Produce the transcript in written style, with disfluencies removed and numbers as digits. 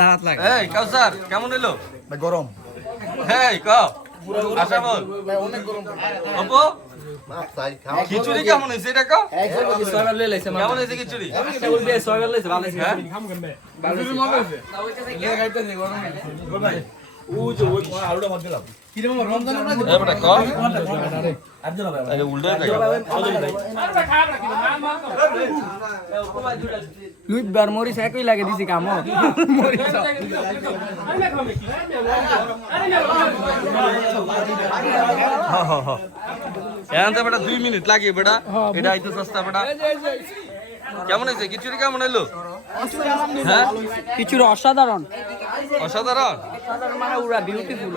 দাঁত লাগে এই কাউসার কেমন এলো গরম এই ক আশা বল অনেক গরম অপু খিচুড়ি কেমন হয়েছে এটা ক সবাই লয়ে লাইছে কেমন হয়েছে খিচুড়ি কেবল দিয়ে সবাই লইছে ভালো হইছে হ্যাঁ এবারে ক আরে উল্টা লুইবার মরিস একই লাগে দিছি কাম মরিস এখন তো বেটা 2 মিনিট লাগে বেটা এটা আইতো সস্তা বেটা কেমন হয়েছে খিচুড়ি কেমন এলো হ্যাঁ কিছুর অসাধারণ অসাধারণ অসাধারণ মানে উড়া বিউটিফুল